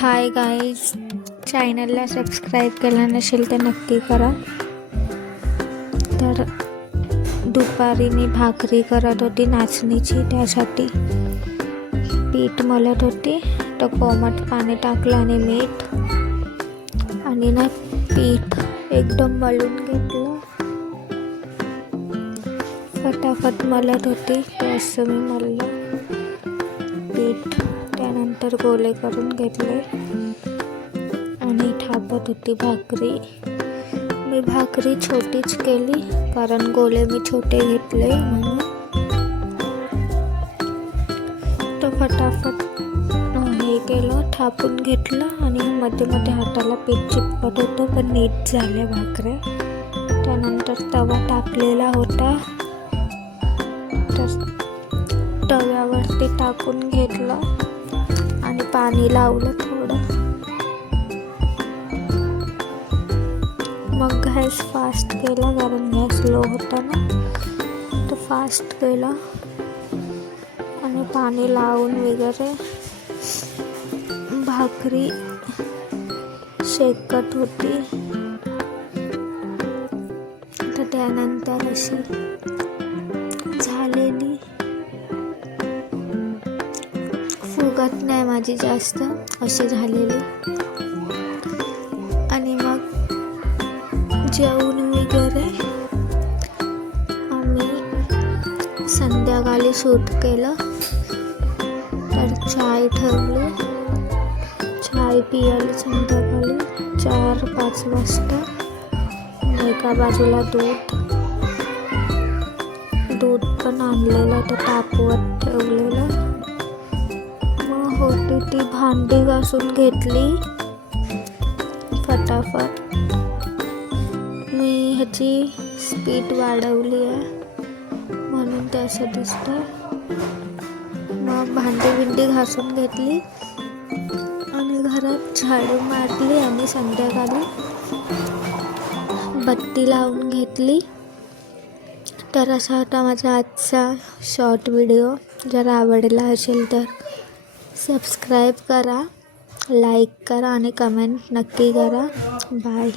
Hi guys, चॅनलला subscribe केलं नसेल तर नक्की करा. तर दुपारी मी भाकरी करत होती नाचणीची, त्यासाठी पीठ मळत होती. तर कोमट पाणी टाकलं आणि मीठ आणि ना पीठ एकदम मळून घेतलं. फटाफट मळत होती, तर असं मी मळलं पीठ. त्यानंतर गोळे करून घेतले आणि थापत होती भाकरी. मी भाकरी छोटीच केली कारण गोळे मी छोटे घेतले म्हणून. तर फटाफट हे केलं, थापून घेतलं आणि मध्ये मध्ये हाताला पीठ चिपकत होतं, पण नीट झाल्या भाकऱ्या. त्यानंतर तवा टाकलेला होता, तर तव्यावरती टाकून घेतलं आणि पाणी लावलं थोडं. मग गॅस फास्ट केला कारण गॅस लो होता ना, तर फास्ट केला आणि पाणी लावून वगैरे भाकरी शेकत होती. तर त्यानंतर अशी झालेली, फुगत नाही माझी जास्त, अशी झालेली. आणि मग जेवण वगैरे आम्ही संध्याकाळी शूट केलं. तर चाय ठेवली, चाय पियाली संध्याकाळी 4-5 वाजता. एका बाजूला दूध पण आणलेलं, तर तापवत ठेवलेलं. मग होती ती भांडी घासून घेतली फटाफट. मी ह्याची स्पीड वाढवली आहे म्हणून ते असं दिसतं. मग भांडी घासून घेतली आणि घरात झाडू मारली आणि संध्याकाळी बत्ती लावून घेतली. तर असा होता माझा आजचा शॉर्ट व्हिडिओ. जर आवडला असेल तर सबस्क्राईब करा, लाईक करा आणि कमेंट नक्की करा. बाय.